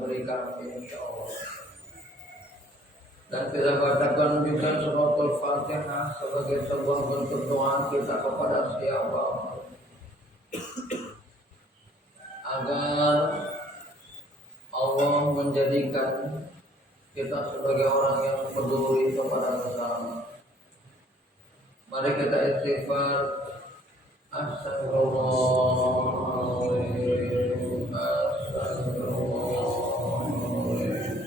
berikan insya Allah. Dan kita bacakan juga suratul Fatihah sebagai sebuah bentuk doa kita kepada siapa agar Allah menjadikan kita sebagai orang yang peduli kepada sesama. Mari kita istighfar. Astagfirullahaladzim, astagfirullahaladzim,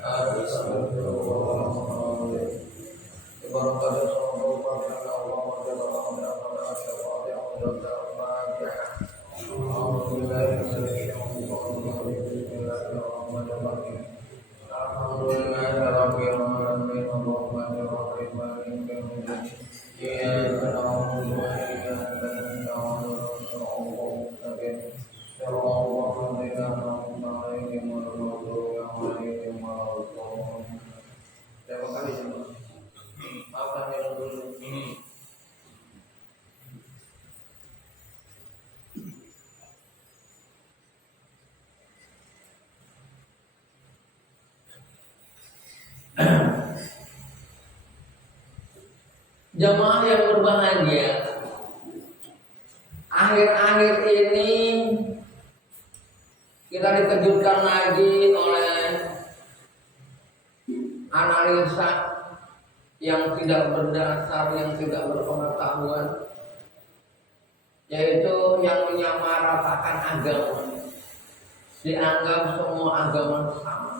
astagfirullahaladzim. Ibarat sallallahu alaihi Jamaah yang berbahagia, akhir-akhir ini kita dikejutkan lagi oleh analisa yang tidak berdasar, yang tidak berpengetahuan, yaitu yang menyamaratakan agama, dianggap semua agama sama.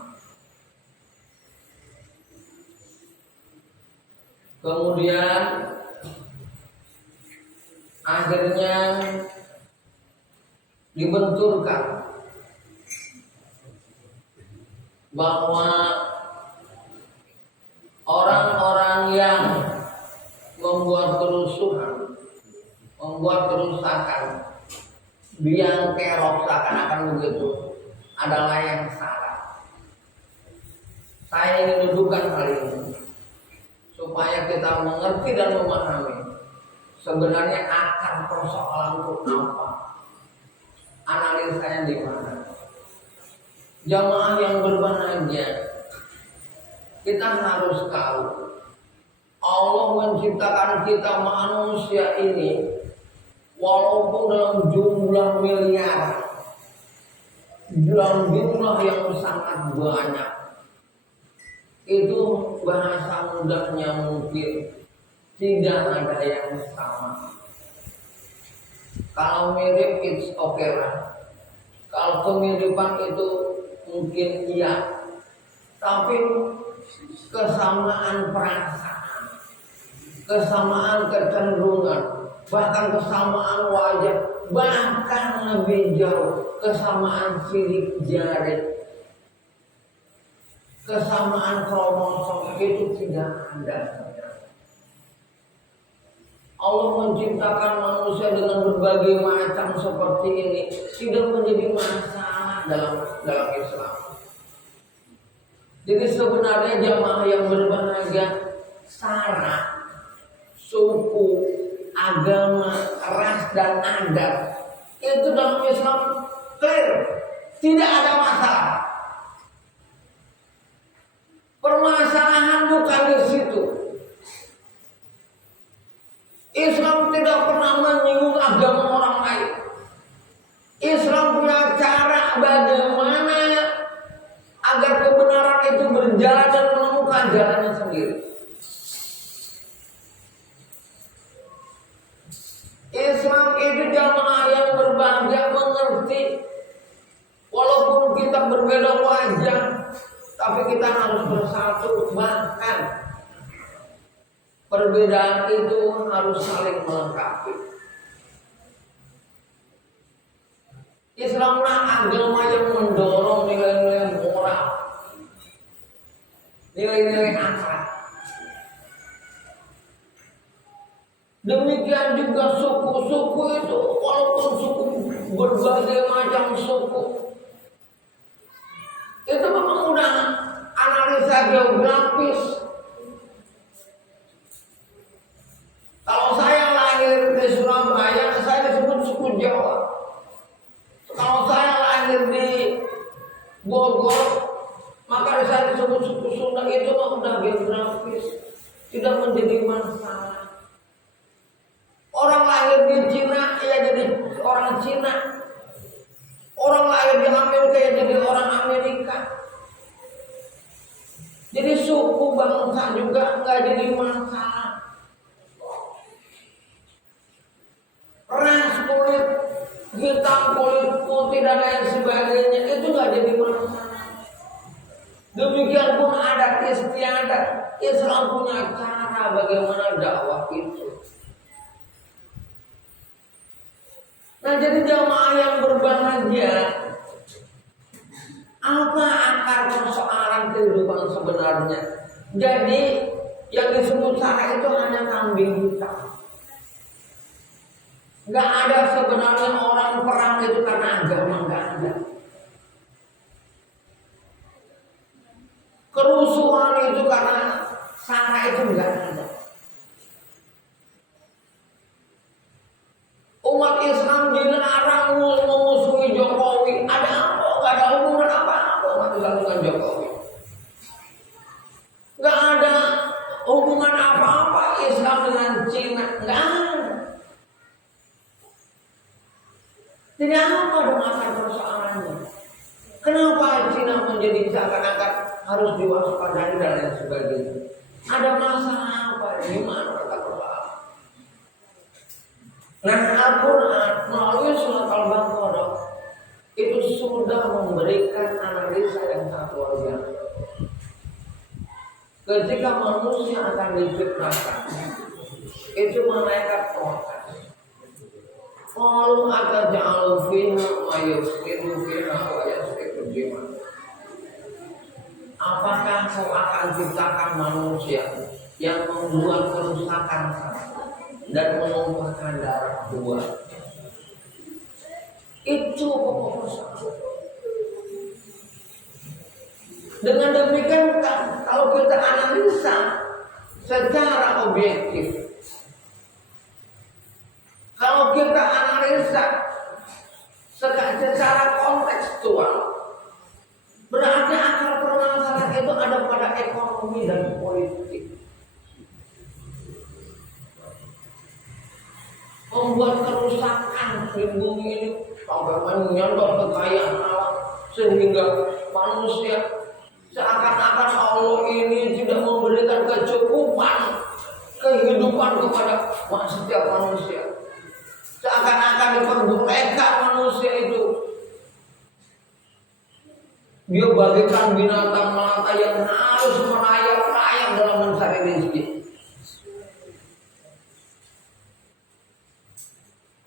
Kemudian akhirnya dibenturkan bahwa orang-orang yang membuat kerusuhan, membuat kerusakan, biang kerok seakan-akan begitu, adalah yang salah. Saya ingin dudukkan hal ini supaya kita mengerti dan memahami sebenarnya akar persoalan itu apa, analisanya di mana. Jamaah yang berbahagia, kita harus tahu Allah menciptakan kita manusia ini walaupun dalam jumlah miliar, dalam jumlah yang sangat banyak. Itu bahasa mudahnya mungkin tidak ada yang sama. Kalau mirip it's okay lah. Kalau kemiripan itu mungkin iya, tapi kesamaan perasaan, kesamaan kecenderungan, bahkan kesamaan wajah, bahkan lebih jauh kesamaan sidik jari, kesamaan kromosom itu tidak ada. Allah menciptakan manusia dengan berbagai macam seperti ini tidak menjadi masalah dalam Islam. Jadi sebenarnya jamaah yang berbahagia, sara, suku, agama, ras dan adat itu dalam Islam clear, tidak ada masalah. Permasalahan bukan di situ. Islam tidak pernah menyinggung agama orang lain. Islam punya cara bagaimana agar kebenaran itu berjalan dan menemukan jalannya sendiri. Islam itu jamaah yang berbahagia mengerti, walaupun kita berbeda wajah, tapi kita harus bersatu, bahkan perbedaan itu harus saling melengkapi. Islamlah agama yang mendorong nilai-nilai moral, nilai-nilai akhlak. Demikian juga suku-suku itu, walaupun suku berbagai macam suku, itu memang udah analisa geografis. Kalau saya lahir di Surabaya, saya disebut suku Jawa. Kalau saya lahir di Bogor, maka saat disebut suku Sunda itu mah udah geografis, tidak menjadi masalah. Orang lahir di Cina ya jadi orang Cina, orang lahir di Amerika ya jadi orang Amerika. Jadi suku bangsa juga nggak jadi masalah. Ras kulit hitam, kulit putih dan lain sebagainya itu nggak jadi masalah. Demikian pun adat istiadat, Islam punya cara bagaimana dakwah itu. Nah, jadi jamaah yang berbahagia, apa akar persoalan kehidupan sebenarnya? Jadi yang disebut cara itu hanya kambing hitam. Gak ada sebenarnya orang perang itu karena agama, gak ada. Kerusuhan itu karena cara itu gak ada. Umat Islam dilarang memusuhi Jokowi. Ada apa? Gak ada hubungan apa-apa umat Islam dengan Jokowi. Gak ada hubungan apa-apa Islam dengan Cina. Gak ada. Tidak apa dong akar persoalannya. Kenapa Cina menjadi seakan-akan harus diwaspadai dan lain sebagainya? Ada masalah apa? Di mana akar persoalan? Nah, Al-Quran melalui surat Al-Baqarah itu sudah memberikan analisa yang sangat luar biasa. Ketika manusia akan diciptakan, itu malaikat protes. Qalu ataj'alu fiha wa yufsidu fiha wa yasfiku dima. Apakah kau akan ciptakan manusia yang membuat kerusakan dan menumpahkan darah buah? Itu pokok persoalan. Dengan demikian kalau kita analisa secara objektif, kalau kita analisa secara kontekstual, berarti akar permasalahan itu ada pada ekonomi dan politik. Membuat kerusakan di bumi ini sampai menyodor kekayaan alam sehingga manusia seakan-akan Allah ini tidak memberikan kecukupan kehidupan kepada setiap manusia. Seakan-akan diperbolehkan manusia itu. Dia bagikan binatang melata yang harus merayap-rayap dalam mencari rezeki.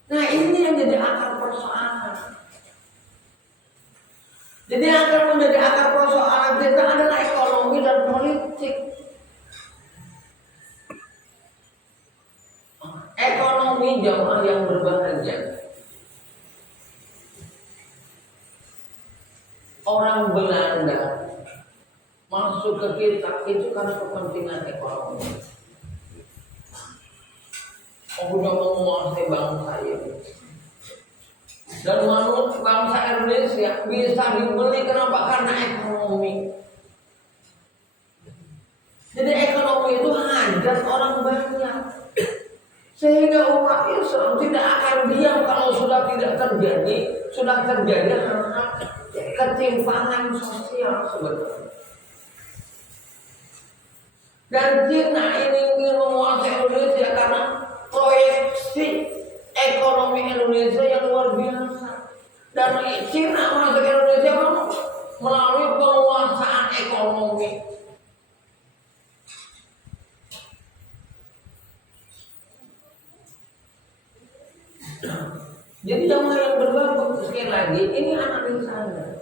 Nah, ini yang jadi akar persoalan. Jadi akan menjadi akar persoalan kita adalah ekonomi dan politik. Ekonomi jamaah yang berbahagia. Orang Belanda masuk ke kita itu karena kepentingan ekonomi. Sudah menguasai bangsa ini. Dan menurut bangsa Indonesia bisa dibeli kenapa? Karena ekonomi. Jadi ekonomi itu hajat orang banyak. Sehingga umat Islam tidak akan diam kalau sudah terjadi hal-hal ketimpangan sosial sebenarnya. Dan Cina ini ingin menguasai Indonesia karena proyeksi ekonomi Indonesia yang luar biasa. Dan Cina masuk ke Indonesia melalui penguasaan ekonomi. Jadi jamaah yang berbagus sekali lagi ini analisanya.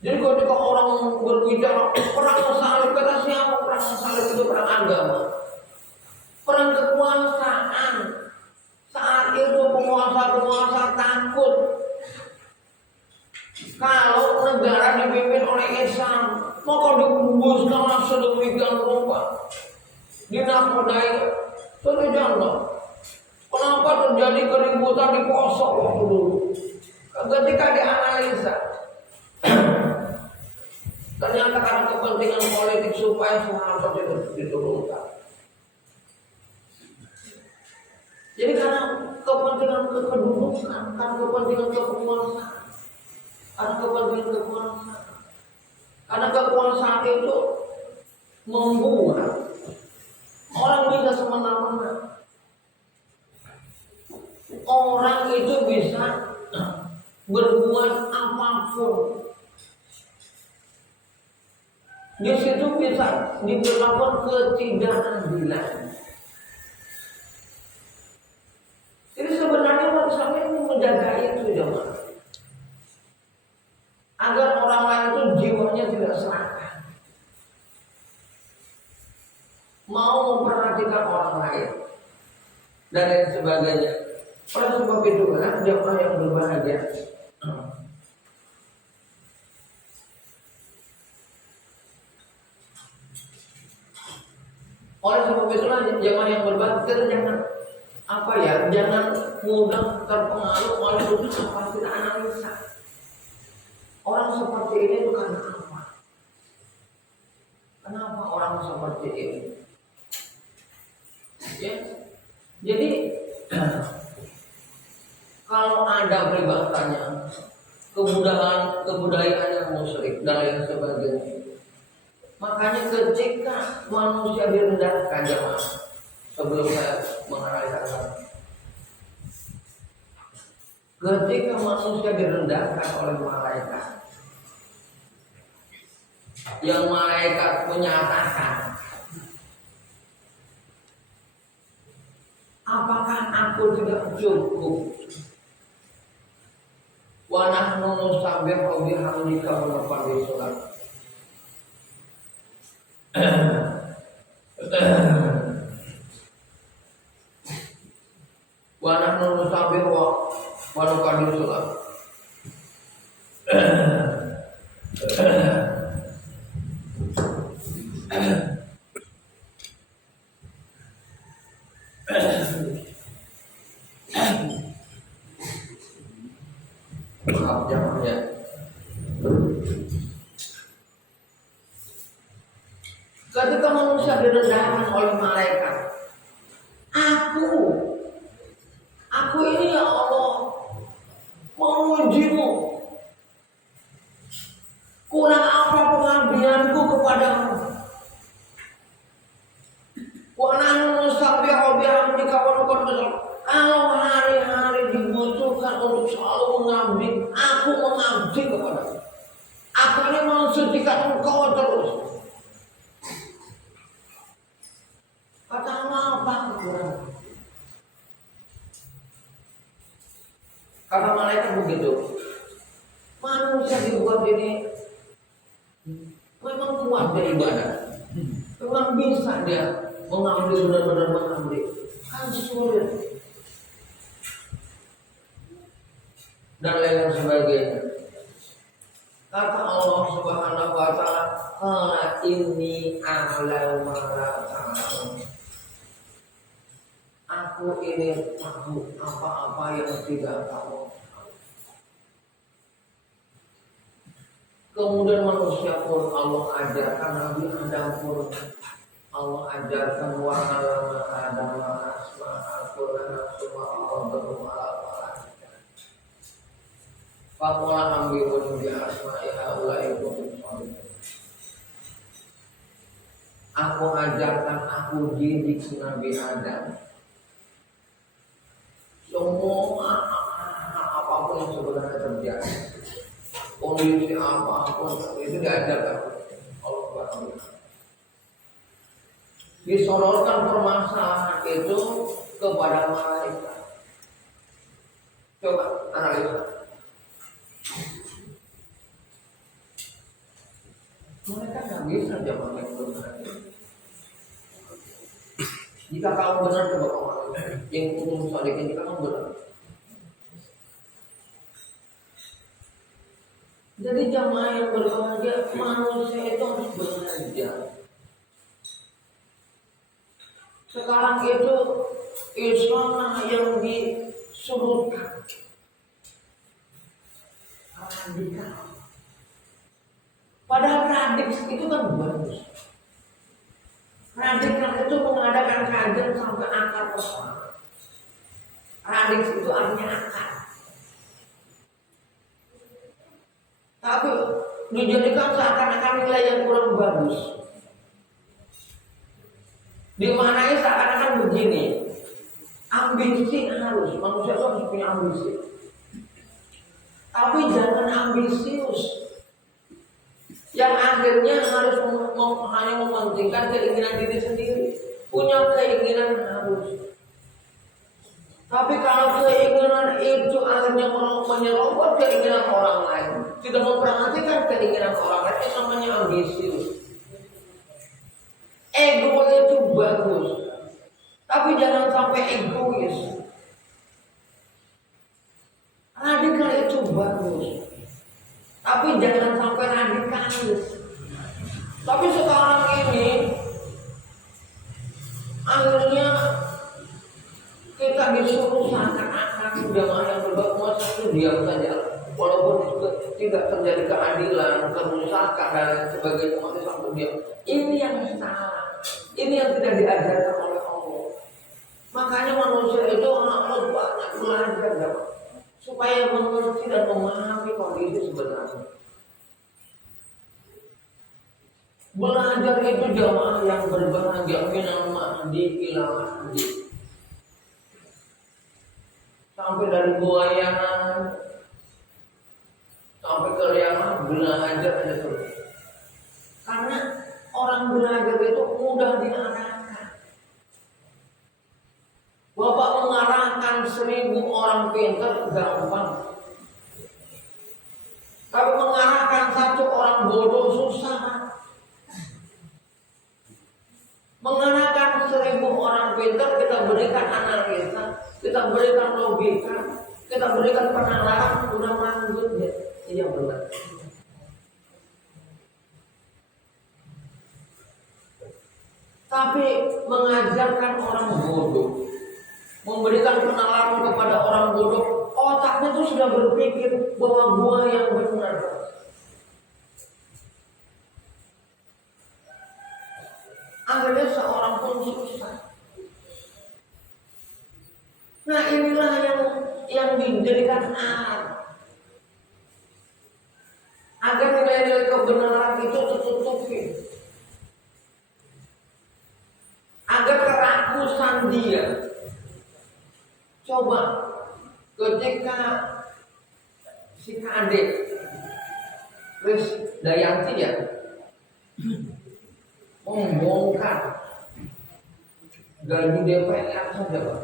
Jadi ketika orang berbicara perang salib, kata siapa perang salib itu? Perang agama, perang kekuasaan. Saat itu penguasa takut kalau negara dipimpin oleh Islam, maka dihembuskanlah sedemikian rupa, dinakodai. Sudah jangan. Kenapa terjadi keributan di Poso waktu dulu? Ketika dianalisa, supaya soal itu diturunkan. Jadi karena kepentingan kependudukan, karena kepentingan kekuasaan, karena kekuasaan itu membuat orang bisa semena-mena. Orang itu bisa berbuat apapun. Di situ bisa diberlakukan ketidakadilan. Jadi sebenarnya manusia ini menjaga itu jemaah, agar orang lain itu jiwanya tidak serakah, mau memperhatikan orang lain dan lain sebagainya. Oleh sebab itu kan jemaah yang berbahagia, oleh sebab itulah jemaah yang berbahagia jangan jangan mudah terpengaruh oleh ucapan tidak analisa. Orang seperti ini itu karena apa? Kenapa orang seperti ini? Ya, jadi kalau ada peribatanya, kebudayaan yang musyrik dan lain sebagainya, makanya ketika manusia direndahkan jemaah, sebelum saya mengarahkan, ketika manusia direndahkan oleh malaikat, yang malaikat menyatakan, apakah aku tidak cukup? Wa nahnu nusabbihu bihamdika wa nuqaddisu lak. Wa nahnu nusabbihu wa nuqaddisu lak. Maaf jamaahnya. Ketika manusia direndahkan oleh malaikat, aku ini ya Allah memujimu. Kurang apa pengabdianku kepadamu? Wa nahnu nusabbihu bihamdika wa nuqaddisu lak. Kalau hari-hari dibutuhkan untuk selalu mengabdi, aku mengabdi kepadamu. Aku ini mensucikan engkau terus. Kata apa kekurangan? Kata malaikat begitu. Manusia dibuat ini memang kuat beribadah, memang bisa dia mengambil benar-benar mengambil. Kan sulit dan lain sebagainya. Kata Allah Subhanahu wa taala, "Qala inni a'lamu ma la ta'lamun." Aku ini tahu apa-apa yang tidak tahu. Kemudian manusia pun Allah ajarkan, Nabi Adam pun Allah ajarkan, wa 'allama Adam asma'a kullaha tsumma a'radahu 'ala Fakola ambilun bi asma'i haula'i qul. Aku ajarkan, aku didik Nabi Adam semua apapun yang sebenarnya terjadi, kondisi apapun itu diajarkan Allah Subhanahu. Disodorkan permasalahan itu kepada malaikat. Coba analisa. Mereka nggak bisa jawab yang benar. Jika kamu benar, coba kamu yang untuk salikin, jika kamu benar. Jadi jamaah yang berbahagia, manusia itu harus belajar. Sekarang itu Islam yang disurutkan, radikal. Padahal radikal itu kan bagus. Radikal itu mengadakan kajian sampai akar persoalan. Radikal itu artinya akar. Tapi dijadikan seakan-akan nilai yang kurang bagus. Dimaknai seakan-akan begini. Ambisi harus, manusia itu harus punya ambisi. Tapi jangan ambisius yang akhirnya harus hanya mementingkan keinginan diri sendiri. Punya keinginan harus. Tapi kalau keinginan itu akhirnya menyerobot keinginan orang lain, tidak memperhatikan keinginan orang lain, itu namanya ambisius. Ego itu bagus, tapi jangan sampai egois. Radikal itu bagus, tapi jangan sampai radikalis. Tapi sekarang ini akhirnya kita disuruh seakan-akan jamaah yang berbakti itu diam saja, walaupun tidak terjadi keadilan, kerusakan dan lain sebagainya, masih sampai diam. Ini yang salah, ini yang tidak diajarkan oleh Allah. Makanya manusia itu harus banyak belajar supaya mengerti dan memahami kondisi sebenarnya. Belajar itu jamaah yang berbahagia minal mahdi ila mahdi. Sampai dari buayangan sampai ke liangan belajar aja terus. Karena orang belajar itu mudah diarahkan. Bapak mengarahkan 1000 orang pintar gampang. Tapi mengarahkan 1 orang bodoh susah. Mengarahkan 1000 orang pintar, kita berikan analisa, kita berikan logika, kita berikan penalaran, udah lanjut ya. Iya benar. Tapi mengajarkan orang bodoh, memberikan penalaran kepada orang bodoh, otaknya itu sudah berpikir bahwa gua yang benar. Akhirnya seorang pun susah. Nah inilah yang dijadikan alat agar nilai-nilai kebenaran itu tertutupi, agar kerakusan dia. Coba ketika si Kadek Kris Dayanti ya membongkar gaji DPR saja Pak,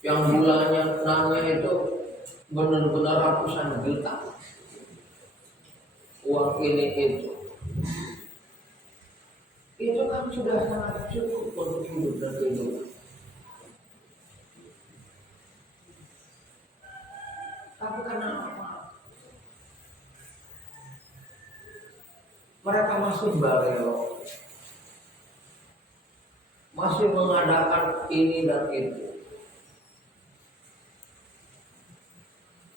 yang bulannya namanya itu benar-benar ratusan juta, uang ini itu kan sudah sangat cukup untuk hidup dan kehidupan. Tapi kenapa mereka masih baleo, masih mengadakan ini dan itu?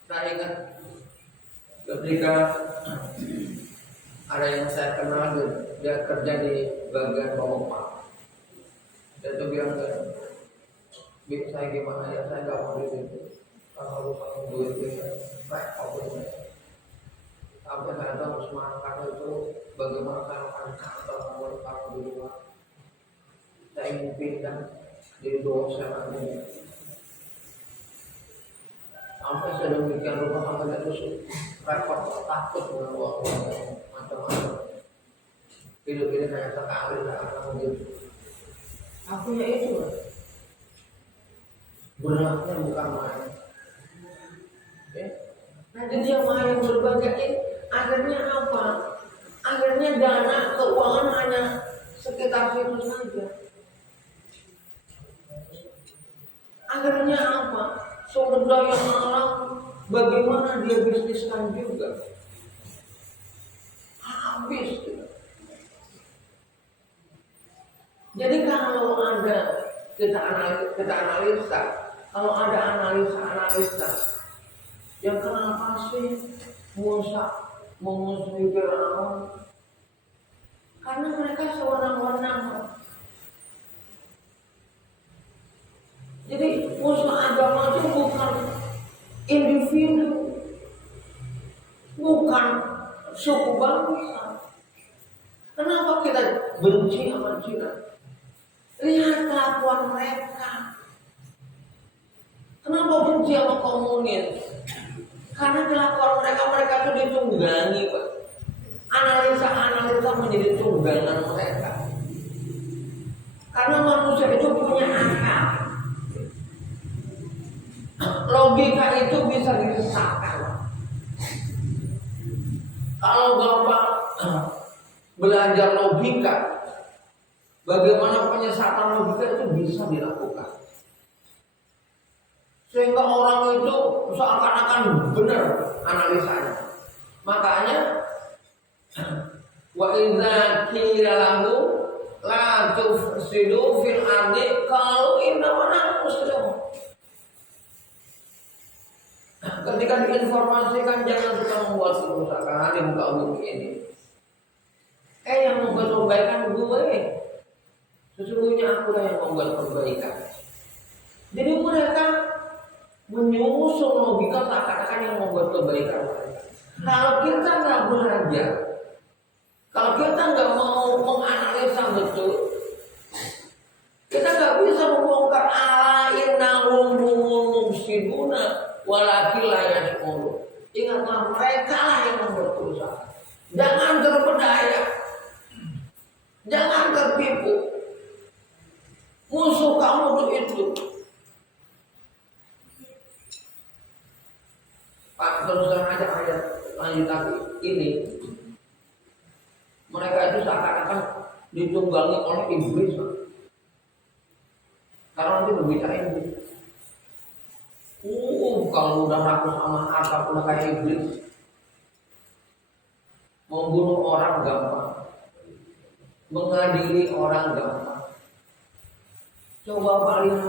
Saya ingat ketika ada yang saya kenal, dia kerja di bagian pompa. Dia tuh bilang ke saya, gimana ya, saya nggak mau duit itu. Kalau lupa duit itu, baik apa sampai saya harus makan itu bagaimana saya makan kantor kalau di rumah. Saya ingin pindah di dosen ini. Sampai saya demikian rumah sampai terus repot, takut dengan uang macam-macam. Hidup ini hanya sekali, tidak akan begitu. Akunya itu beratnya bukan main. Ya. Nah dia main berbagai, akhirnya apa? Akhirnya dana keuangan hanya sekitar situ saja. Akhirnya apa? Sumber daya alam bagaimana dia bisniskan juga habis. Jadi kalau ada kita analisa, kalau ada analisa yang kenapa sih Musa memusuhi Firaun? Karena mereka sewenang-wenang. Jadi musuh agama itu bukan individu, bukan suku bangsa. Kenapa kita benci sama Cina? Lihat kelakuan mereka. Kenapa benci sama komunis? Karena kelakuan mereka itu ditunggangi, Pak. Analisa menjadi tunggangan mereka. Karena manusia itu punya akal. Logika itu bisa disesatkan. Kalau Bapak belajar logika, bagaimana penyesatan logika itu bisa dilakukan. Sehingga orang itu seakan-akan benar analisanya. Makanya wa idza qila lahu la tufsidu fil ardi qalu innama nahnu muslimun. Ketika diinformasikan jangan suka membuat kerusakan di muka bumi ini. Yang membuat perbaikan gue. Sesungguhnya aku yang membuat perbaikan. Jadi mereka menyusun logika seakan-akan yang membuat kebaikan mereka. Kalau kita nggak belajar, kalau kita nggak mau menganalisa betul, kita nggak bisa membongkar ala innahum mufsiduna walakin la yash'urun. Ingatlah mereka lah yang membuat kerusakan. Jangan terpedaya, jangan tertipu. Musuh kamu itu. Pak, teruskan aja ayat lanjut lagi ini. Mereka itu seakan-akan ditunggangi oleh iblis. Karena nanti berbicara iblis. Kalau udah rakus sama harta udah kayak iblis. Membunuh orang gampang, mengadili orang gampang. Coba paling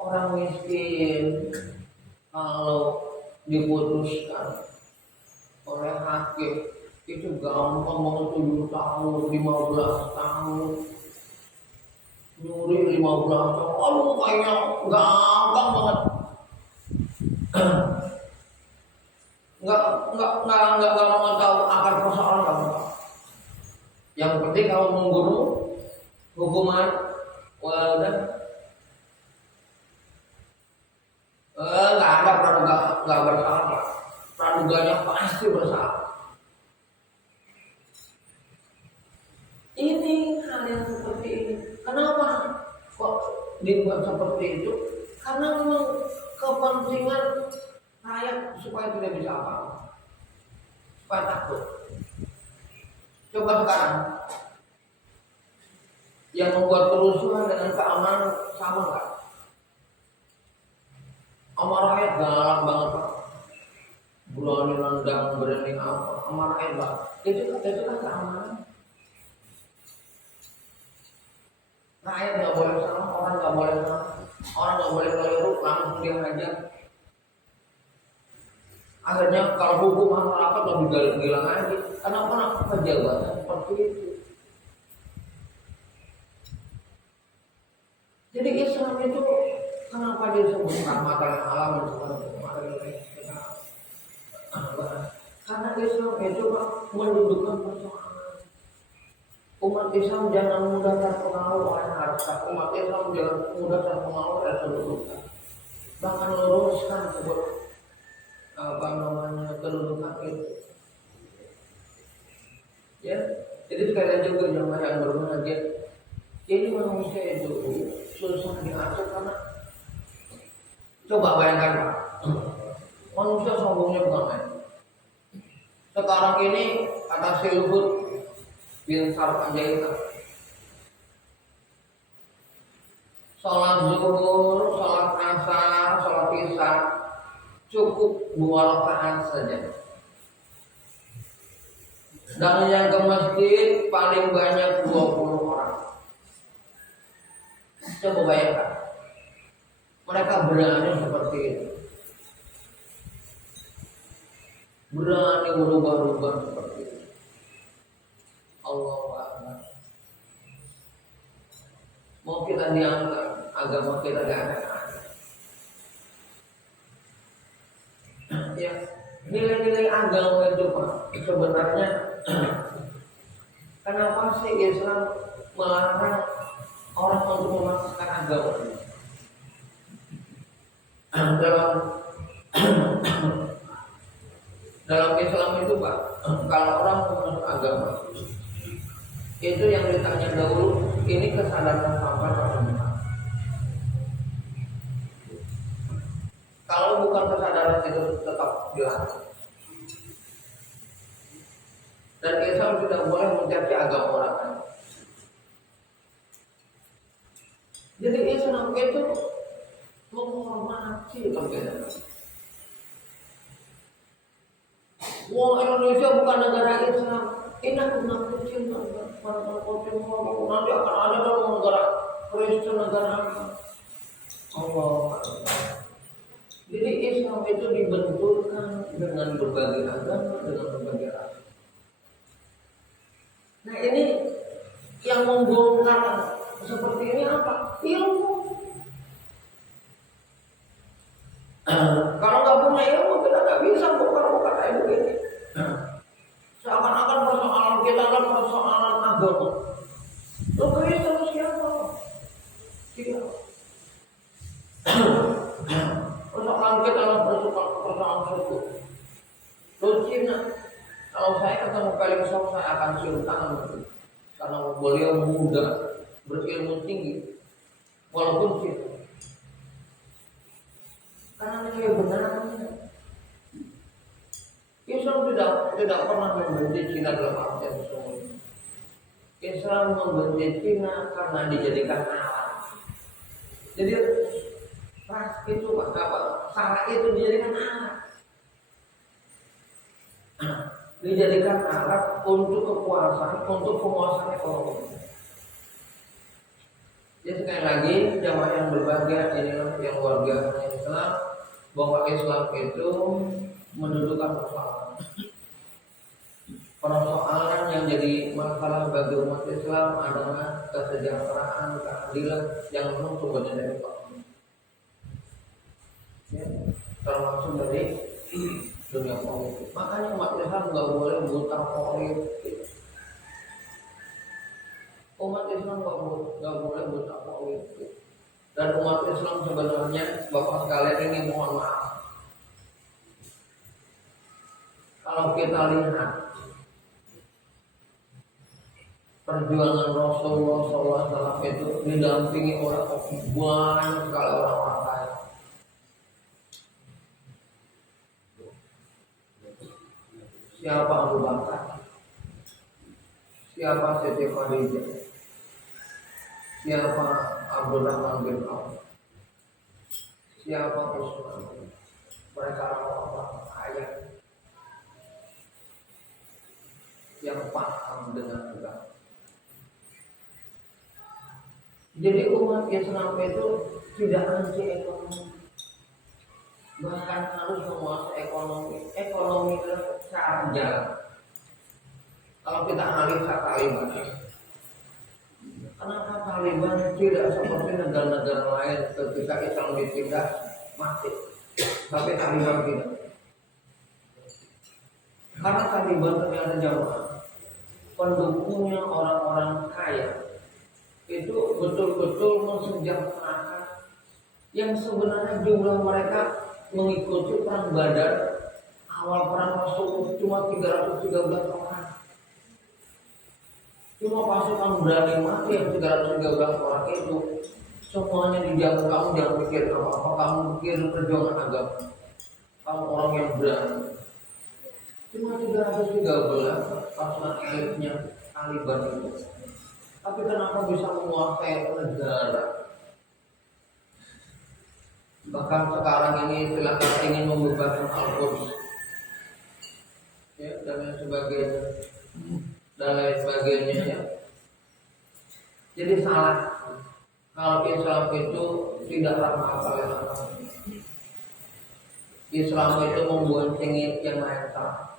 orang miskin kalau diputuskan oleh hakim itu gampang banget, 7 tahun, 15 tahun, nyuri 15 tahun, aduh kayaknya gampang banget. Nggak mau tahu akar persoalan kamu. Yang penting kalau membunuh hukuman udah nggak ada praduga nggak bersalah, praduganya pasti bersalah. Ini hal yang seperti ini. Kenapa kok dibuat seperti itu? Karena memang kepentingan rakyat supaya tidak bisa apa-apa, supaya takut. Coba sekarang yang membuat kerusuhan dengan keamanan sama nggak? Sama rakyat galak banget, Pak. Berani nendang, berani apa? Sama rakyat banget. Itu kan keamanan. Rakyat nggak boleh sama, orang nggak boleh sama, orang nggak boleh keliru, langsung dihajar. Akhirnya kalau hukum masyarakat lebih gila lagi. Kenapa pejabatnya seperti itu? Jadi Islam itu kenapa dia disebut rahmatan lil alamin, karena Islam itu mendudukkan persoalan. Umat Islam jangan mudah terpengaruh oleh harta. Umat Islam jangan mudah terpengaruh oleh kedudukan. Bahkan luruskan sebut kedudukan itu. Ya, jadi sekalian juga jamaah yang bermunajat. Jadi manusia itu susah diatur karena coba bayangkan, Pak. Manusia sombongnya bukan main. Sekarang ini kata Syilhud bin Sarpanjaitan, sholat zuhur, sholat asar, sholat isya cukup 2 rakaat saja. Dan yang ke masjid paling banyak 20 orang. Coba bayangkan, mereka berani seperti itu, berani berubah-ubah seperti itu. Allah kita diangkat, agama kita diangkat. Ya, nilai-nilai agama itu Pak, sebenarnya kenapa sih Islam melarang orang untuk memaksakan agama? Dalam Islam itu Pak, kalau orang memasuk agama, itu yang ditanya dahulu, ini kesadaran sampai atau bukan? Kalau bukan kesadaran itu tetap dilarang. Dan Islam tidak boleh mencaci agama orang lain. Jadi Islam itu menghormati perbedaan. Wong Indonesia bukan negara Islam. Ini bukan Kristen, nanti akan ada dalam negara Kristen, negara apa? Allah. Jadi Islam itu dibenturkan dengan berbagai agama, dengan berbagai ras. Nah ini yang membongkar seperti ini apa? Ilmu. Kalau nggak punya ilmu kita nggak bisa bongkar-bongkar kayak begini. Seakan-akan persoalan kita adalah persoalan agama. Lo Kristen siapa? Tidak. Persoalan kita adalah persoalan suku. Lo Cina. Kalau saya ketemu Paling Sok, saya akan cium tangan karena beliau muda, berilmu tinggi, walaupun Cina. Karena dia benarnya. Islam tidak pernah membenci Cina dalam artian sesungguhnya. Islam membenci Cina karena dijadikan alat. Jadi ras itu apa? Sara itu dijadikan alat. Dijadikan alat untuk kekuasaan, untuk penguasaan ekonomi. Jadi sekali lagi jamaah yang berbahagia inilah yang luar biasa Islam, bahwa Islam itu mendudukan persoalan yang jadi masalah bagi umat Islam adalah kesejahteraan, keadilan yang memang sumbernya dari Allah. Ya, termasuk dari dunia politik. Makanya umat Islam nggak boleh buta politik. Umat Islam nggak boleh buta politik. Dan umat Islam sebenarnya, Bapak sekalian ini mohon maaf. Kalau kita lihat perjuangan Rasulullah SAW itu didampingi oleh banyak sekali orang-orang kaya. Siapa Abu Bakar? Siapa Siti Khadijah? Siapa Abdurrahman bin Auf? Siapa Utsman? Mereka orang-orang kaya yang paham dengan agama. Jadi umat Islam itu tidak anti ekonomi, bahkan harus menguasai ekonomi. Ekonomi itu cara jalan. Kalau kita lihat Taliban, kenapa Taliban tidak seperti negara-negara lain ketika Islam ditindas mati, tapi Taliban tidak? Karena Taliban ternyata jamaah pendukungnya orang-orang kaya itu betul-betul mensejahterakan yang sebenarnya jumlah mereka mengikuti perang Badar awal perang masuk cuma 313 orang. Cuma pasukan berani mati yang 313 orang itu semuanya dijaga. Kamu jangan pikir apa-apa, kamu pikir perjuangan agama, kamu orang yang berani. Cuma 313 pasukan elitnya Taliban itu. Tapi kenapa bisa menguasai negara? Bahkan sekarang ini silakan ingin membebankan Al-Quds, ya, dan lain sebagainya, dan lain sebagainya. Ya. Jadi salah kalau Islam itu tidak ramah kepada Islam itu memboncengi yang lain salah.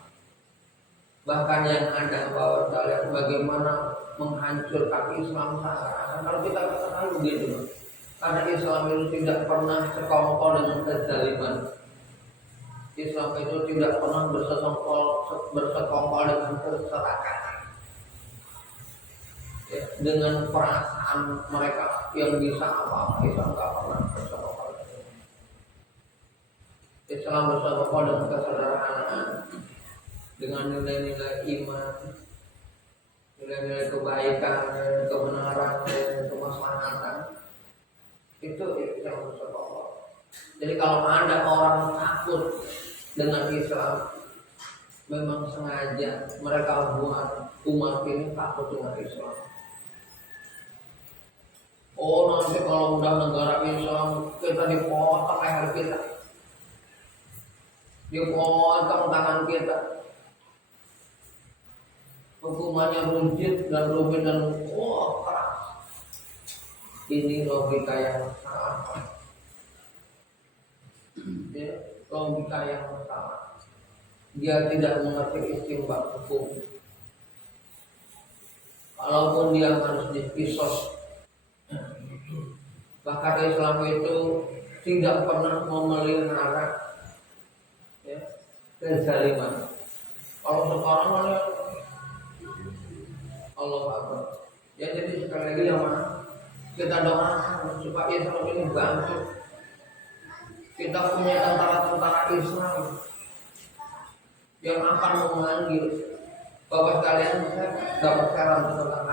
Bahkan yang ada bahwa kalian bagaimana menghancurkan Islam seakan-akan kalau kita katakan begitu. Karena Islam itu tidak pernah sekongkol dengan kezaliman. Islam itu tidak pernah bersekongkol dengan keserakahan. Ya, dengan perasaan mereka yang bisa apa Islam tidak pernah bersekongkol. Islam bersekongkol dengan kesederhanaan, dengan nilai-nilai iman, nilai-nilai kebaikan, kebenaran, kemaslahatan. Itu yang bersekongkol. Jadi kalau ada orang takut dengan Islam, memang sengaja mereka buat umat ini takut dengan Islam. Oh, nanti kalau udah negara Islam kita dipotong leher kita, dipotong tangan kita, hukumannya rujit dan rumit dan keras. Ini logika yang salah. Ya, logika yang salah. Dia tidak mengerti istimbang hukum. Kalaupun dia harus dikisos, bahkan Islam itu tidak pernah memelihara ya, kezaliman. Kalau sekarang Allah Akbar. Ya, jadi sekali lagi yang mana kita doakan supaya Islam ini bangkit. Kita punya tentara-tentara Islam yang akan memanggil Bapak kalian dapat saran tentang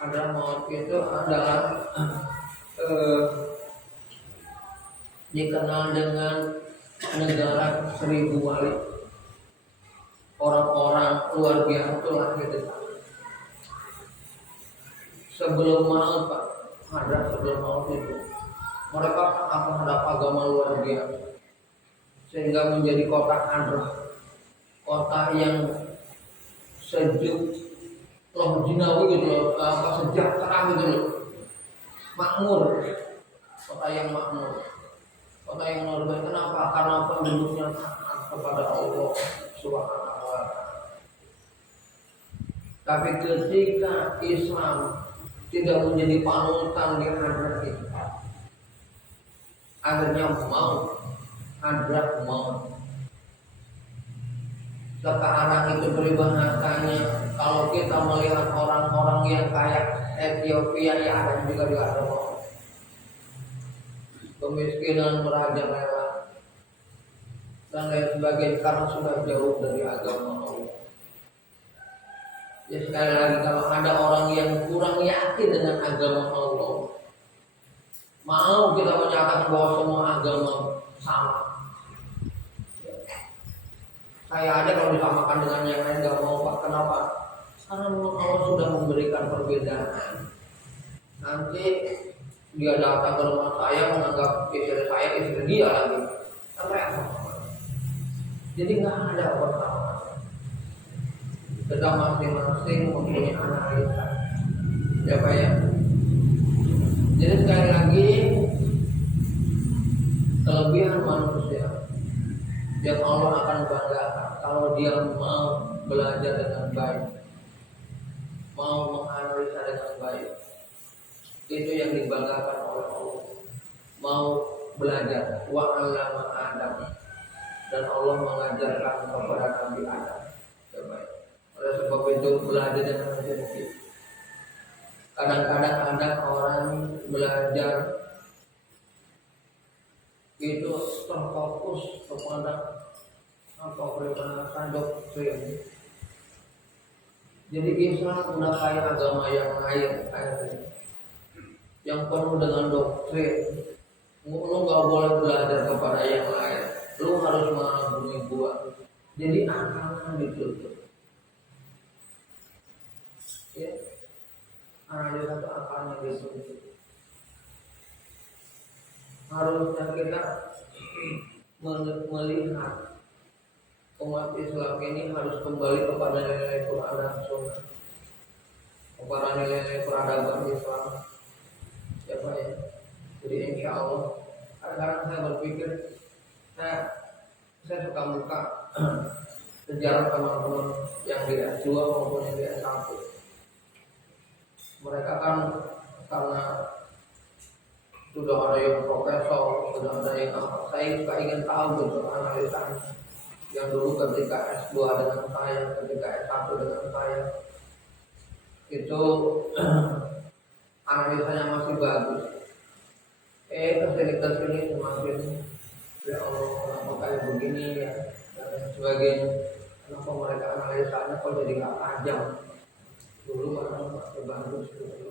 ada maut itu adalah dikenal dengan negara 1000 wali. Orang-orang luar biasa itu lahir di sana. Sebelum maut Pak, sebelum maut itu mereka akan menghadap agama luar biasa sehingga menjadi kota Hadrah, kota yang sejuk, loh jinawi gitu loh, sejahtera gitu loh, makmur, kota yang makmur, kota yang luar biasa. Kenapa? Karena penduduknya taat kepada Allah Subhanahu wa Ta'ala. Tapi ketika Islam tidak menjadi panutan di Hadrah itu, akhirnya Hadrah maut. Sekarang itu peribahasanya, kalau kita melihat orang-orang yang kayak Ethiopia yang ada juga di Hadrah, kemiskinan merajalela dan lain sebagainya karena sudah jauh dari agama Allah. Ya, sekali lagi kalau ada orang yang kurang yakin dengan agama Allah, mau kita menyatakan bahwa semua agama sama. Saya aja kalau disamakan dengan yang lain gak mau Pak. Kenapa? Karena Allah sudah memberikan perbedaan. Nanti dia datang ke rumah saya menganggap istri saya istri dia lagi. Jadi nggak ada pertama. Kita masing-masing mempunyai analisa. Ya Pak ya. Jadi sekali lagi kelebihan manusia yang Allah akan banggakan kalau dia mau belajar dengan baik, mau menganalisa dengan baik. Itu yang dibanggakan oleh Allah. Mau belajar, wa'allama Adam, dan Allah mengajarkan kepada Nabi Adam. Oleh sebab itu belajar dengan hati-hati. Kadang-kadang ada orang belajar itu terfokus kepada peribahasa doktrin. Jadi Islam udah kayak agama yang lain yang penuh dengan doktrin. Lu gak boleh belajar kepada yang lain, lu harus mengagumi gua. Jadi akalnya ditutup. Ya, analisa itu akalnya ditutup. Harusnya kita melihat umat Islam ini harus kembali kepada nilai Quran dan Sunnah, kepada nilai peradaban Islam. Ya Pak ya. Jadi insya Allah, kadang-kadang saya berpikir, saya suka buka sejarah teman-teman yang di S2 maupun yang di S1. Mereka kan karena sudah ada yang profesor, sudah ada yang apa. Saya juga ingin tahu gitu analisanya. Yang dulu ketika S2 dengan saya, ketika S1 dengan saya, itu analisanya masih bagus. Kesini semakin ya Allah kenapa kayak begini ya dan sebagainya. Kenapa mereka analisanya kok jadi nggak tajam? Dulu kan masih bagus gitu.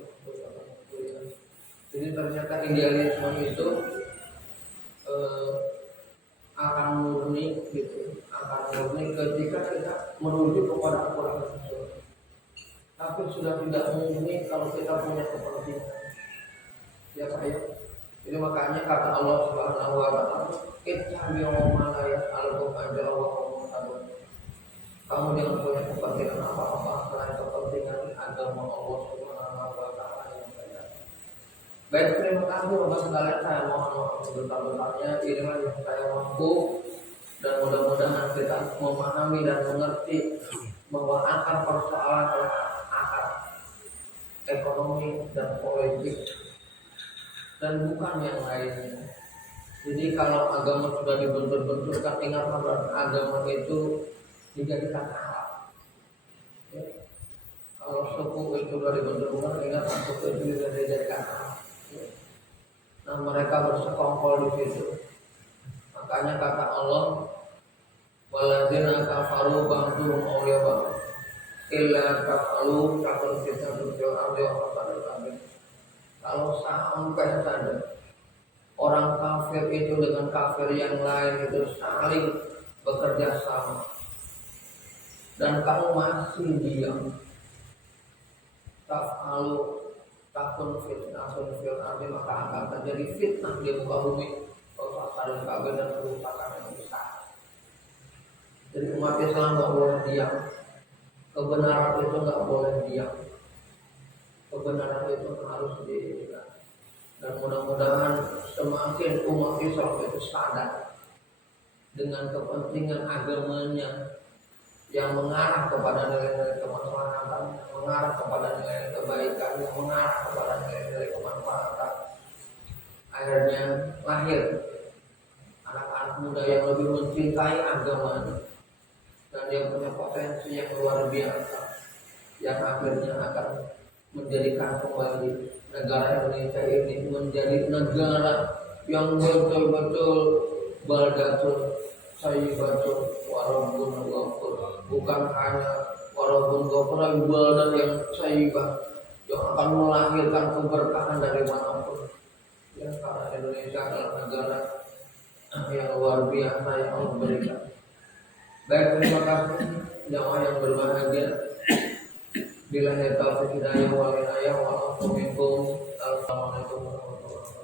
Jadi ternyata idealisme itu akan murni gitu, akan murni ketika kita menuju kepada Al-Quran. Tapi sudah tidak murni kalau kita punya kepentingan. Ya saya. Jadi makanya kata Allah Subhanahu wa taala, "Ittabi'u ma la yas'alukum ajran wa hum muhtadun." Kamu jangan punya kepentingan apa-apa selain kepentingan agama Allah Subhanahu wa taala yang banyak. Baik, terima kasih Bapak sekalian, saya mohon maaf sebesar-besarnya. Inilah yang saya mampu dan mudah-mudahan kita memahami dan mengerti bahwa akar persoalan adalah akar ekonomi dan politik dan bukan yang lainnya. Jadi kalau agama sudah dibentur-benturkan, ingatlah bahwa agama itu dijadikan alat. Ya. Kalau suku itu sudah dibentur-benturkan, ingatlah suku itu sudah dijadikan alat. Ya. Nah mereka bersekongkol di situ. Makanya kata Allah, "Walladzina kafaru ba'duhum awliya ba'd illa taf'alu takun fitnatun fil ardi wa fasadun kabir." Kalau sampai saja orang kafir itu dengan kafir yang lain itu saling bekerja sama dan kamu masih diam, taf'alu takun fitnatun fil ardi, maka akan terjadi fitnah di muka bumi, fasadun kabir dan kerusakan yang besar. Jadi umat Islam nggak boleh diam, kebenaran itu nggak boleh diam. Kebenaran itu harus dilihat. Dan mudah-mudahan semakin umat Islam itu sadar dengan kepentingan agamanya yang mengarah kepada nilai-nilai kemaslahatan, mengarah kepada nilai kebaikan, yang mengarah kepada nilai-nilai kemanfaatan. Akhirnya lahir anak-anak muda yang lebih mencintai agamanya dan yang punya potensi yang luar biasa, yang akhirnya akan menjadikan kembali negara Indonesia ini menjadi negara yang betul-betul baldatun sayyibatun warabun ghafur, bukan hanya warabun ghafur, tapi baldat yang sayyibah yang akan melahirkan keberkahan dari manapun. Ya, karena Indonesia adalah negara yang luar biasa yang Allah berikan. Baik, terima kasih jamaah yang berbahagia. Bila hitafiq hidayah wal hidayah wa assalamualaikum warahmatullahi wabarakatuh.